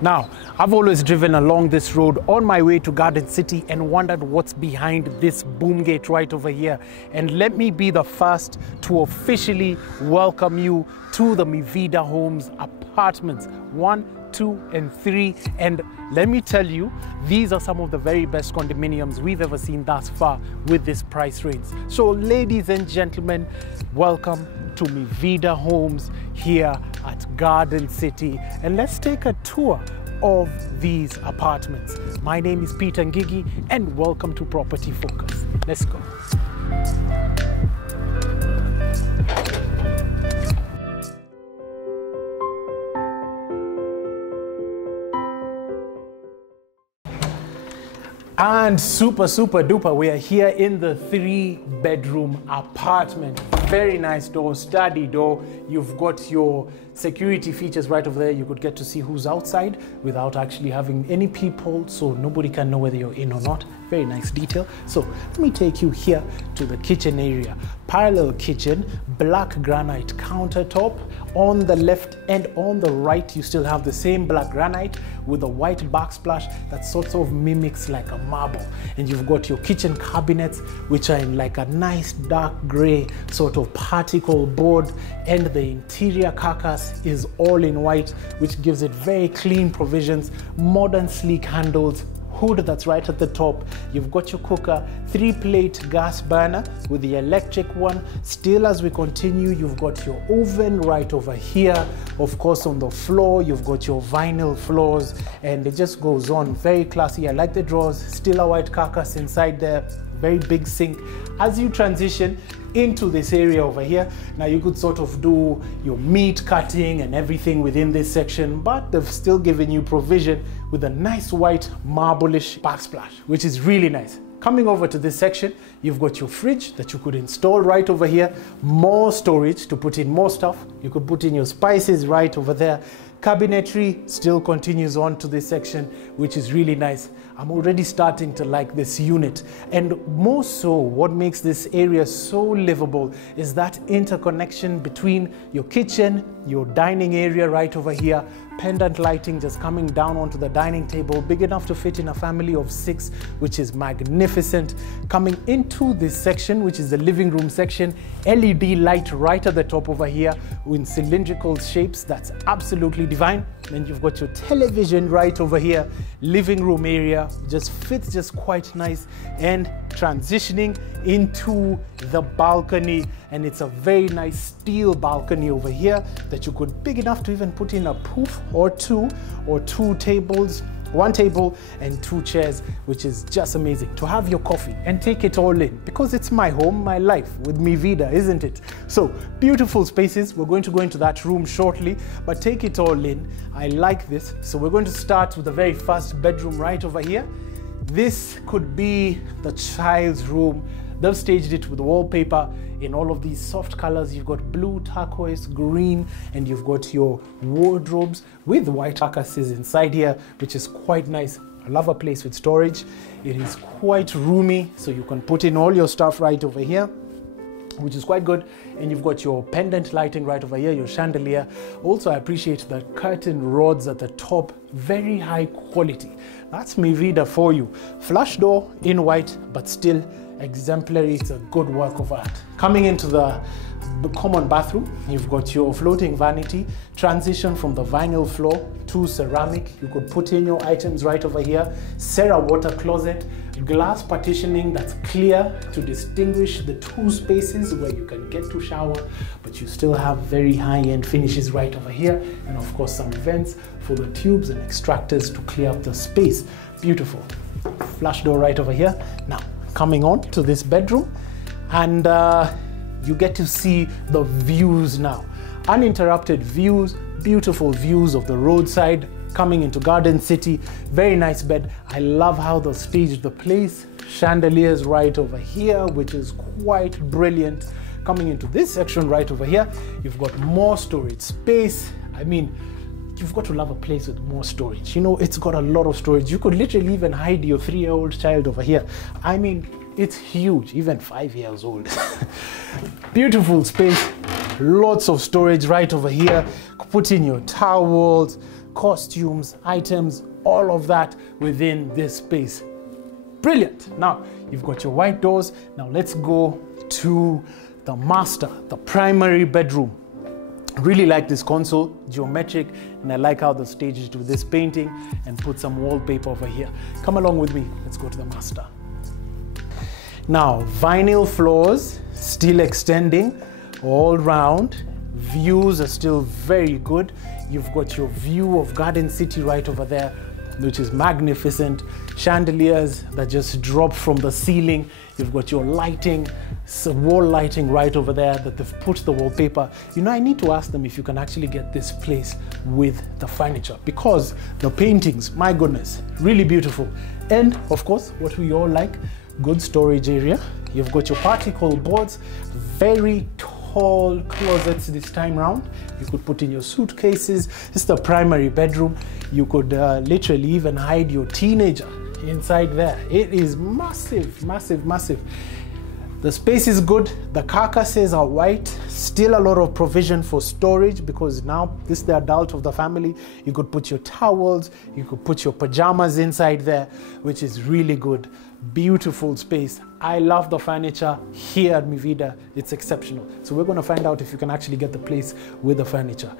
Now, I've always driven along this road on my way to Garden City and wondered what's behind this boom gate right over here. And let me be the first to officially welcome you to the Mivida Homes Apartments 1, 2, and 3. And let me tell you, these are some of the very best condominiums we've ever seen thus far with this price range. So ladies and gentlemen, welcome to Mivida Homes here at Garden City, and let's take a tour of these apartments. My name is Peter Ngigi and welcome to Property Focus. Let's go. And super duper, we are here in the 3-bedroom apartment. Very nice door, sturdy door. You've got your security features right over there. You could get to see who's outside without actually having any people, so nobody can know whether you're in or not. Very nice detail. So let me take you here to the kitchen area. Parallel kitchen, black granite countertop. On the left and on the right, you still have the same black granite with a white backsplash that sort of mimics like a marble. And you've got your kitchen cabinets, which are in like a nice dark gray sort of particle board, and the interior carcass is all in white, which gives it very clean provisions, modern sleek handles, hood that's right at the top. You've got your cooker, 3-plate gas burner with the electric one. Still, as we continue, you've got your oven right over here. Of course, on the floor, you've got your vinyl floors, and it just goes on. Very classy. I like the drawers. Still a white carcass inside there. Very big sink. As you transition into this area over here, now you could sort of do your meat cutting and everything within this section, but they've still given you provision with a nice white marble-ish backsplash, which is really nice. Coming over to this section, you've got your fridge that you could install right over here. More storage to put in more stuff. You could put in your spices right over there. Cabinetry still continues on to this section, which is really nice. I'm already starting to like this unit, and more so what makes this area so livable is that interconnection between your kitchen, your dining area right over here, pendant lighting just coming down onto the dining table, big enough to fit in a family of 6, which is magnificent. Coming into this section, which is the living room section, LED light right at the top over here in cylindrical shapes. That's absolutely divine. Then you've got your television right over here. Living room area just fits just quite nice, and transitioning into the balcony, and it's a very nice steel balcony over here that you could big enough to even put in a poof or two tables, 1 table and 2 chairs, which is just amazing to have your coffee and take it all in, because it's my home, my life with Mivida, isn't it? So beautiful spaces. We're going to go into that room shortly, but take it all in. I like this. So we're going to start with the very first bedroom right over here. This could be the child's room. They've staged it with wallpaper in all of these soft colors. You've got blue, turquoise, green, and you've got your wardrobes with white carcasses inside here, which is quite nice. I love a place with storage. It is quite roomy, so you can put in all your stuff right over here, which is quite good. And you've got your pendant lighting right over here, your chandelier. Also, I appreciate the curtain rods at the top, very high quality. That's Mivida for you. Flush door in white, but still exemplary. It's a good work of art. Coming into the common bathroom, you've got your floating vanity, transition from the vinyl floor to ceramic. You could put in your items right over here. Serra water closet, glass partitioning that's clear to distinguish the 2 spaces where you can get to shower, but you still have very high-end finishes right over here, and of course some vents for the tubes and extractors to clear up the space. Beautiful. Flush door right over here. Now coming on to this bedroom, and you get to see the views now. Uninterrupted views, beautiful views of the roadside coming into Garden City. Very nice bed. I love how they staged the place. Chandeliers right over here, which is quite brilliant. Coming into this section right over here, you've got more storage space. I mean, you've got to love a place with more storage. You know, it's got a lot of storage. You could literally even hide your 3-year-old child over here. I mean, it's huge, even 5 years old. Beautiful space, lots of storage right over here. Put in your towels, costumes, items, all of that within this space. Brilliant. Now, you've got your white doors. Now let's go to the master, the primary bedroom. Really like this console, geometric, and I like how the stage is with this painting and put some wallpaper over here. Come along with me, let's go to the master. Now, vinyl floors, still extending all round. Views are still very good. You've got your view of Garden City right over there, which is magnificent. Chandeliers that just drop from the ceiling. You've got your lighting, some wall lighting right over there that they've put the wallpaper. You know, I need to ask them if you can actually get this place with the furniture, because the paintings, my goodness, really beautiful. And of course, what we all like, good storage area. You've got your particle boards, very tall closets this time round. You could put in your suitcases. This is the primary bedroom. You could literally even hide your teenager inside there. It is massive, massive, massive. The space is good. The carcasses are white. Still a lot of provision for storage, because now this is the adult of the family. You could put your towels, you could put your pajamas inside there, which is really good. Beautiful space. I love the furniture here at Mivida. It's exceptional. So we're going to find out if you can actually get the place with the furniture.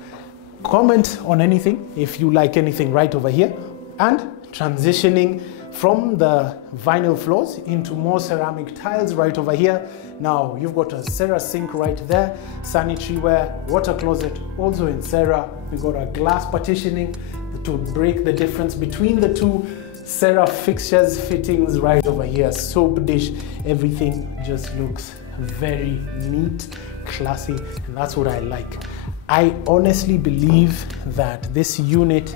Comment on anything if you like anything right over here. And transitioning from the vinyl floors into more ceramic tiles right over here. Now you've got a Serra sink right there, sanitary ware, water closet also in Serra. We've got a glass partitioning to break the difference between the two. Serra fixtures, fittings right over here, soap dish, everything just looks very neat, classy, and that's what I like. I honestly believe that this unit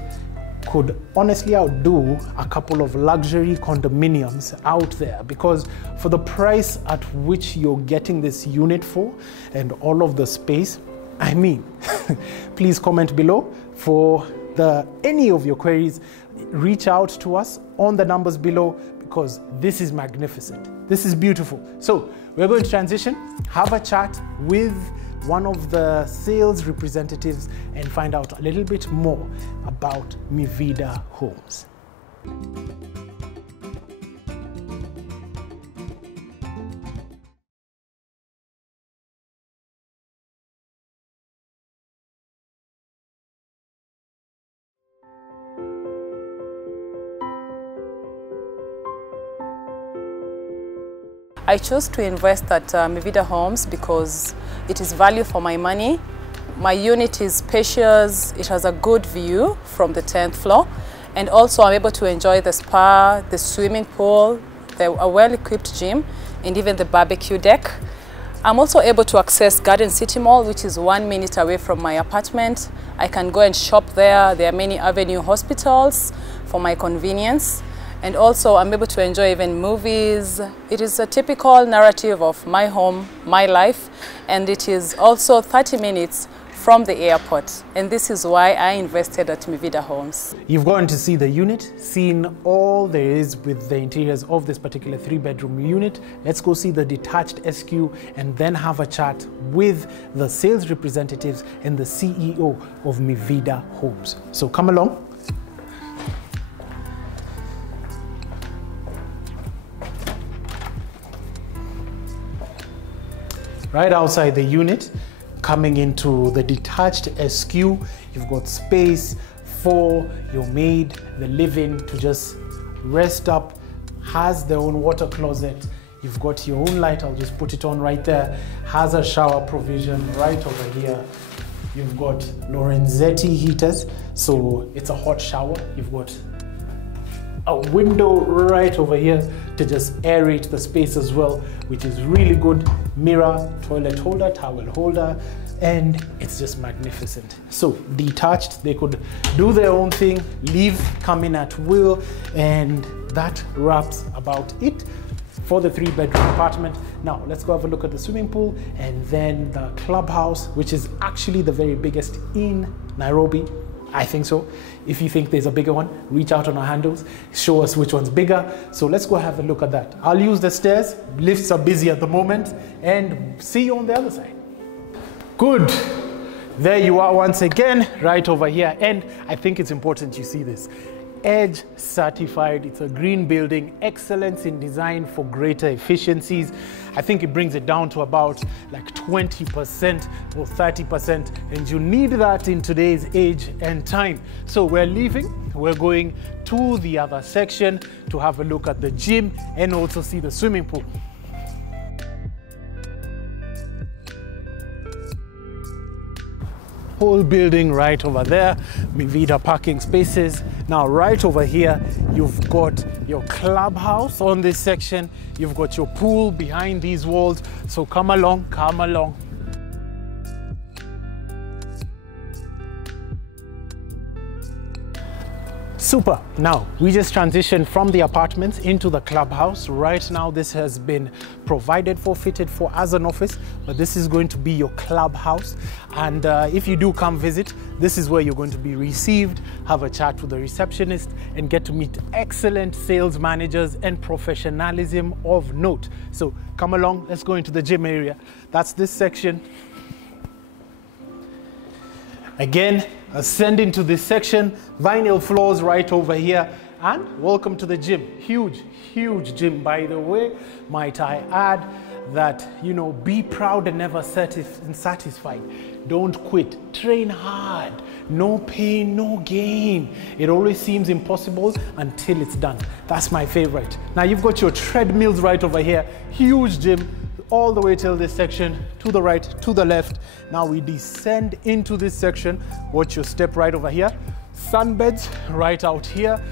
could honestly outdo a couple of luxury condominiums out there, because for the price at which you're getting this unit for and all of the space, I mean, please comment below for any of your queries. Reach out to us on the numbers below, because this is magnificent. This is beautiful. So we're going to transition, have a chat with one of the sales representatives and find out a little bit more about Mivida Homes. I chose to invest at Mivida Homes because it is value for my money. My unit is spacious, it has a good view from the 10th floor, and also I'm able to enjoy the spa, the swimming pool, a well-equipped gym, and even the barbecue deck. I'm also able to access Garden City Mall, which is 1 minute away from my apartment. I can go and shop there. There are many Avenue hospitals for my convenience. And also I'm able to enjoy even movies. It is a typical narrative of my home, my life, and it is also 30 minutes from the airport. And this is why I invested at Mivida Homes. You've gone to see the unit, seen all there is with the interiors of this particular 3-bedroom unit. Let's go see the detached SQ and then have a chat with the sales representatives and the CEO of Mivida Homes. So come along. Right outside the unit, coming into the detached SQ, you've got space for your maid, the live-in to just rest up, has their own water closet. You've got your own light, I'll just put it on right there, has a shower provision right over here. You've got Lorenzetti heaters, so it's a hot shower. You've got a window right over here to just aerate the space as well, which is really good. Mirror, toilet holder, towel holder, and it's just magnificent. So detached, they could do their own thing, leave, come in at will, and that wraps about it for the 3-bedroom apartment. Now let's go have a look at the swimming pool and then the clubhouse, which is actually the very biggest in Nairobi. I think so. If you think there's a bigger one, reach out on our handles, show us which one's bigger. So let's go have a look at that. I'll use the stairs, lifts are busy at the moment, and see you on the other side. Good. There you are once again, right over here. And I think it's important you see this. EDGE certified. It's a green building, excellence in design for greater efficiencies. I think it brings it down to about like 20% or 30%, and you need that in today's age and time. So we're leaving, we're going to the other section to have a look at the gym and also see the swimming pool. Whole building right over there, Mivida parking spaces. Now right over here, you've got your clubhouse on this section. You've got your pool behind these walls. So come along, come along. Super. Now, we just transitioned from the apartments into the clubhouse. Right now, this has been provided for, fitted for as an office, but this is going to be your clubhouse. And if you do come visit, this is where you're going to be received, have a chat with the receptionist, and get to meet excellent sales managers and professionalism of note. So come along, let's go into the gym area. That's this section. Again, ascend into this section, vinyl floors right over here, and welcome to the gym. Huge, huge gym, by the way. Might I add that, you know, be proud and never satisfied. Don't quit. Train hard. No pain, no gain. It always seems impossible until it's done. That's my favorite. Now you've got your treadmills right over here. Huge gym. All the way till this section, to the right, to the left. Now we descend into this section. Watch your step right over here. Sunbeds right out here.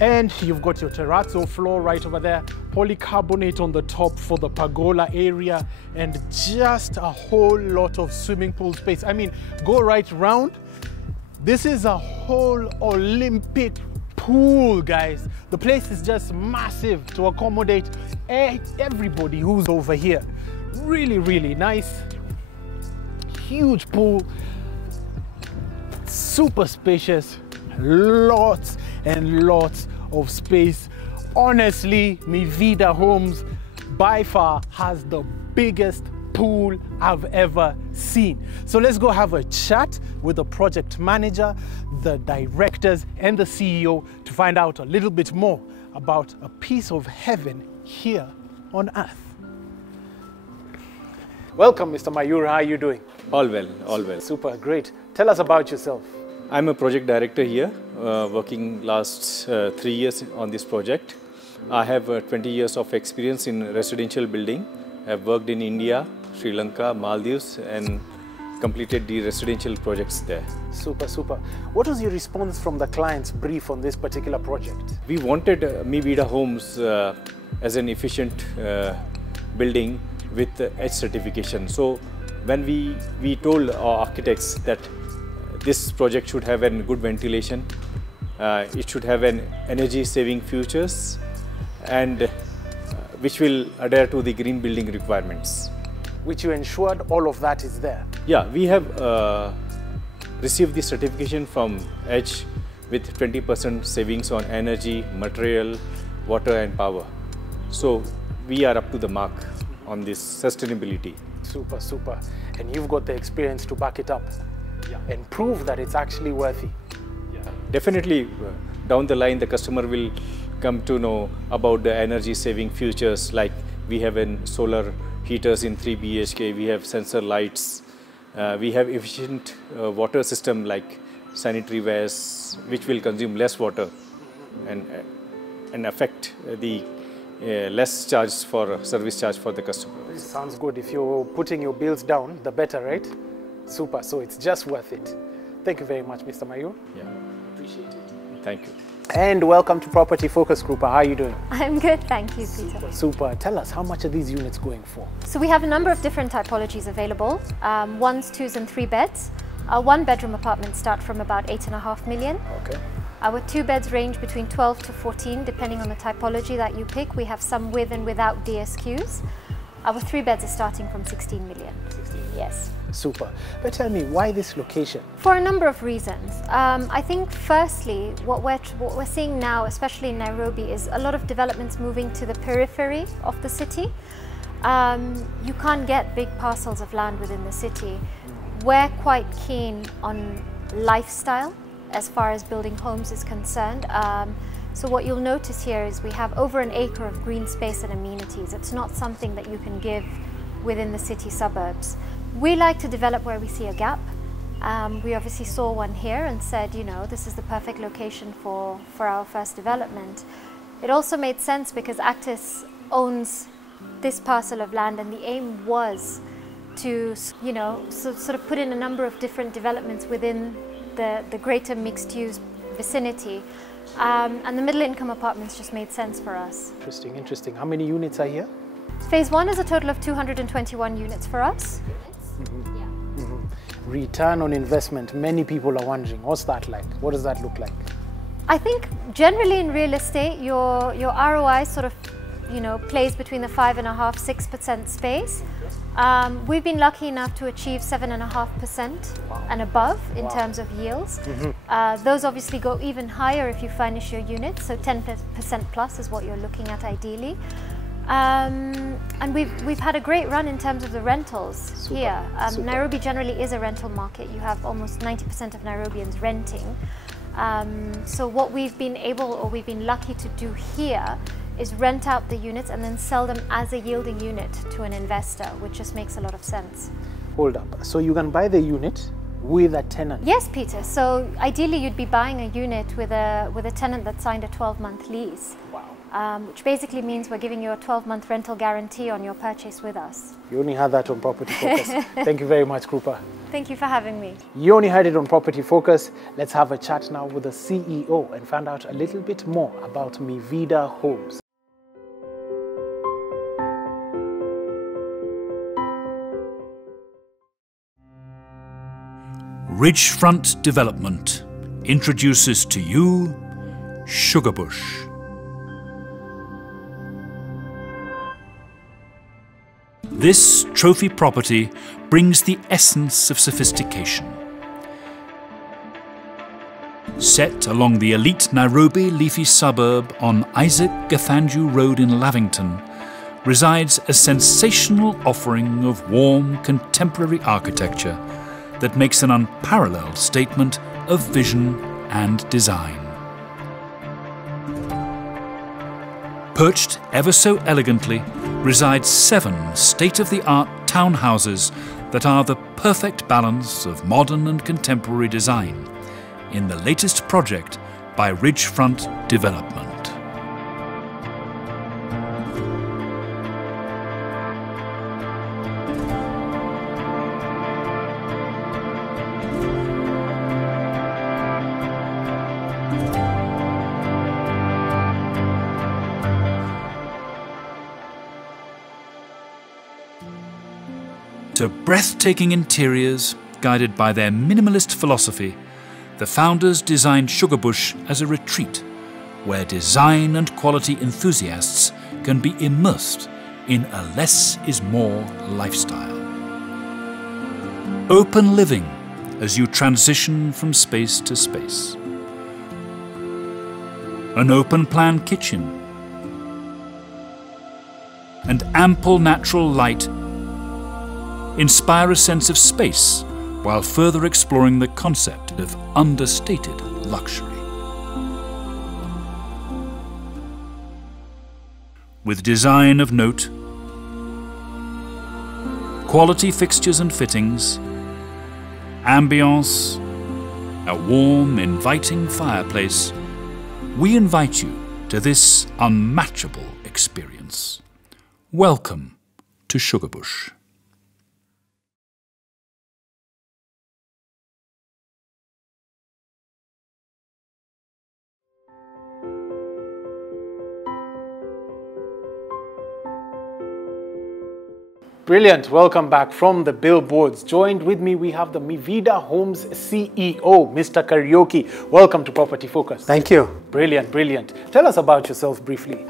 And you've got your terrazzo floor right over there. Polycarbonate on the top for the pergola area. And just a whole lot of swimming pool space. I mean, go right round. This is a whole Olympic pool, guys. The place is just massive to accommodate everybody who's over here. Really, really nice. Huge pool. Super spacious. Lots and lots of space. Honestly, Mivida Homes by far has the biggest pool I've ever seen. So let's go have a chat with the project manager, the directors, and the CEO to find out a little bit more about a piece of heaven here on earth. Welcome, Mr. Mayur. How are you doing? All well, all well. Super, great. Tell us about yourself. I'm a project director here, working last 3 years on this project. I have 20 years of experience in residential building. I've worked in India, Sri Lanka, Maldives, and completed the residential projects there. Super, super. What was your response from the client's brief on this particular project? We wanted Mivida Homes as an efficient building with EDGE certification. So when we told our architects that this project should have a good ventilation, it should have an energy saving features, and which will adhere to the green building requirements. Which you ensured all of that is there? Yeah, we have received the certification from EDGE with 20% savings on energy, material, water and power. So we are up to the mark on this sustainability. Super, super. And you've got the experience to back it up, yeah, and prove that it's actually worthy. Yeah. Definitely down the line the customer will come to know about the energy saving features, like we have solar heaters in 3 BHK, we have sensor lights, we have efficient water system like sanitary wares, which will consume less water and affect the less charge for service charge for the customer. Sounds good. If you're putting your bills down, the better, right? Super. So it's just worth it. Thank you very much, Mr. Mayur. Yeah. Appreciate it. Thank you. And welcome to Property Focus Group. How are you doing? I'm good, thank you, Peter. Super, super. Tell us, how much are these units going for? So we have a number of different typologies available. 1s, 2s and 3 beds. Our 1-bedroom apartments start from about 8.5 million. Okay. Our 2 beds range between 12 to 14, depending on the typology that you pick. We have some with and without DSQs. Our 3 beds are starting from 16 million. 16 million. Yes. Super. But tell me, why this location? For a number of reasons. I think firstly, what we're seeing now, especially in Nairobi, is a lot of developments moving to the periphery of the city. You can't get big parcels of land within the city. we're quite keen on lifestyle as far as building homes is concerned. So what you'll notice here is we have over an acre of green space and amenities. It's not something that you can give within the city suburbs. We like to develop where we see a gap. We obviously saw one here and said, you know, this is the perfect location for our first development. It also made sense because Actis owns this parcel of land, and the aim was to, you know, sort of put in a number of different developments within the greater mixed-use vicinity. And the middle income apartments just made sense for us. Interesting, interesting. How many units are here? Phase 1 is a total of 221 units for us. Return on investment, many people are wondering, what's that like? What does that look like? I think generally in real estate, your ROI sort of, you know, plays between the 5.5–6% space. We've been lucky enough to achieve 7.5% and above in terms of yields. Those obviously go even higher if you furnish your units, so 10% plus is what you're looking at ideally. And we've had a great run in terms of the rentals here. Nairobi generally is a rental market. You have almost 90% of Nairobians renting. So what we've been lucky to do here is rent out the units and then sell them as a yielding unit to an investor, which just makes a lot of sense. Hold up, so you can buy the unit with a tenant? Yes, Peter. So ideally you'd be buying a unit with a tenant that signed a 12-month lease. Wow. Which basically means we're giving you a 12-month rental guarantee on your purchase with us. You only had that on Property Focus. Thank you very much, Krupa. Thank you for having me. You only heard it on Property Focus. Let's have a chat now with the CEO and find out a little bit more about Mivida Homes. Ridgefront Development introduces to you Sugarbush. This trophy property brings the essence of sophistication. Set along the elite Nairobi leafy suburb on Isaac Gathanju Road in Lavington resides a sensational offering of warm contemporary architecture that makes an unparalleled statement of vision and design. Perched ever so elegantly reside 7 state-of-the-art townhouses that are the perfect balance of modern and contemporary design in the latest project by Ridgefront Development. To breathtaking interiors guided by their minimalist philosophy, the founders designed Sugarbush as a retreat where design and quality enthusiasts can be immersed in a less is more lifestyle. Open living as you transition from space to space. An open-plan kitchen and ample natural light inspire a sense of space while further exploring the concept of understated luxury. With design of note, quality fixtures and fittings, ambience, a warm, inviting fireplace, we invite you to this unmatchable experience. Welcome to Sugarbush. Brilliant. Welcome back from the billboards. Joined with me, we have the Mivida Homes CEO, Mr. Karaoke. Welcome to Property Focus. Thank you. Brilliant, brilliant. Tell us about yourself briefly.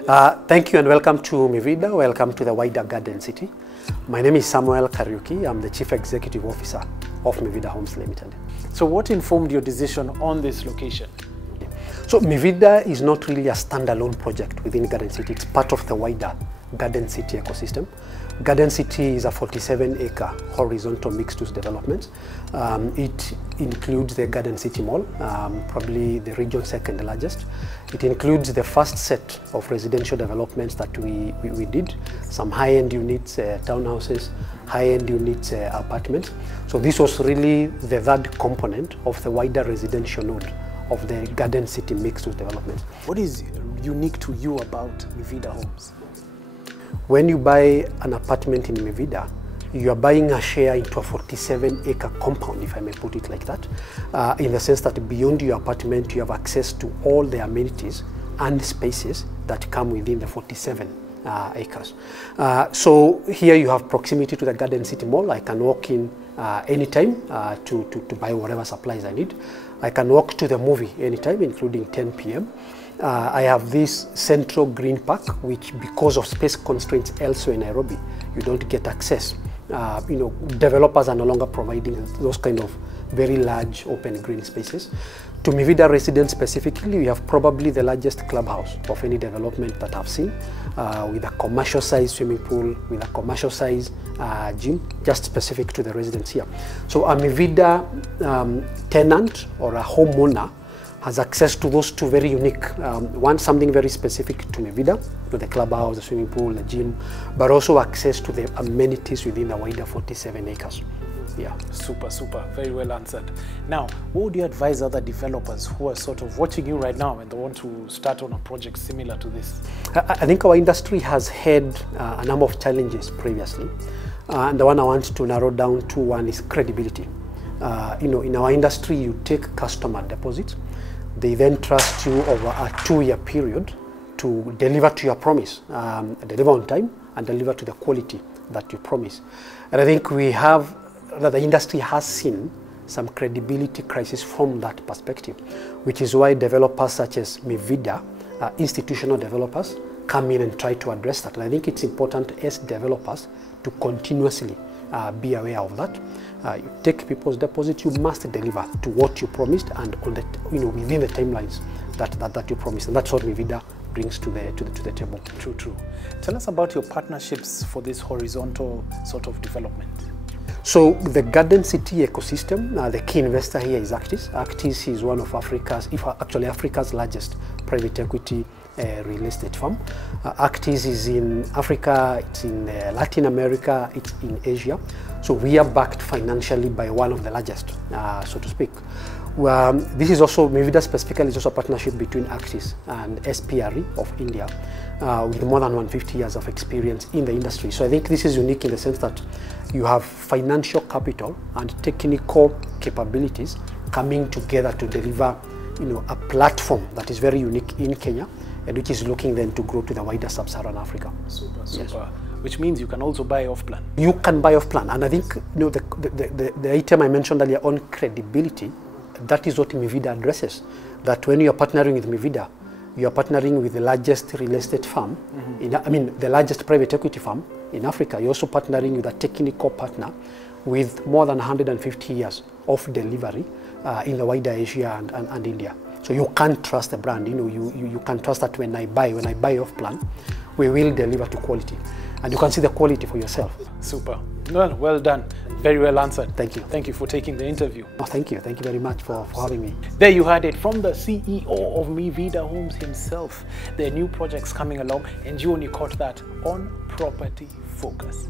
Thank you and welcome to Mivida. Welcome to the wider Garden City. My name is Samuel Karaoke. I'm the Chief Executive Officer of Mivida Homes Limited. So what informed your decision on this location? So Mivida is not really a standalone project within Garden City. It's part of the wider Garden City ecosystem. Garden City is a 47-acre horizontal mixed-use development. It includes the Garden City Mall, probably the region's second largest. It includes the first set of residential developments that we did, some high-end units, townhouses, high-end units, apartments. So this was really the third component of the wider residential node of the Garden City mixed-use development. What is unique to you about Mivida Homes? When you buy an apartment in Mivida, you are buying a share into a 47-acre compound, if I may put it like that, in the sense that beyond your apartment, you have access to all the amenities and spaces that come within the 47 acres. So here you have proximity to the Garden City Mall. I can walk in anytime to buy whatever supplies I need. I can walk to the movie anytime, including 10 p.m. I have this central green park, which because of space constraints elsewhere in Nairobi, you don't get access. Developers are no longer providing those kind of very large open green spaces. To Mivida residents specifically, we have probably the largest clubhouse of any development that I've seen, with a commercial size swimming pool, with a commercial size gym, just specific to the residents here. So a Mivida tenant or a homeowner has access to those two very unique, one something very specific to Mivida, to the clubhouse, the swimming pool, the gym, but also access to the amenities within the wider 47 acres. Yeah. Super, super, very well answered. Now, what would you advise other developers who are sort of watching you right now and they want to start on a project similar to this? I think our industry has had a number of challenges previously, and the one I want to narrow down to one is credibility. In our industry, you take customer deposits. They then trust you over a 2-year period to deliver to your promise, deliver on time and deliver to the quality that you promise. And I think the industry has seen some credibility crisis from that perspective, which is why developers such as Mivida, institutional developers, come in and try to address that. And I think it's important as developers to continuously be aware of that. You take people's deposit, you must deliver to what you promised and on the, within the timelines that you promised. And that's what Mivida brings to the table. True, true. Tell us about your partnerships for this horizontal sort of development. So the Garden City ecosystem, the key investor here is Actis. Actis is one of Africa's largest private equity real estate firm. Actis is in Africa, it's in Latin America, it's in Asia. So we are backed financially by one of the largest, so to speak. This is also, Mivida specifically, is also a partnership between Actis and SPRE of India, with more than 150 years of experience in the industry. So I think this is unique in the sense that you have financial capital and technical capabilities coming together to deliver, a platform that is very unique in Kenya and which is looking then to grow to the wider sub-Saharan Africa. Super, super. Yes. Which means you can also buy off plan. You can buy off plan, and I think the item I mentioned earlier on credibility, that is what Mivida addresses. That when you are partnering with Mivida, you are partnering with the largest real estate firm, the largest private equity firm in Africa. You're also partnering with a technical partner with more than 150 years of delivery in the wider Asia and India. So you can trust the brand. You can trust that when I buy off plan, we will deliver to quality, and you can see the quality for yourself. Super. Well done. Very well answered. Thank you. Thank you for taking the interview. Oh, thank you. Thank you very much for having me. There you had it from the CEO of Mivida Homes himself. There are new projects coming along, and you only caught that on Property Focus.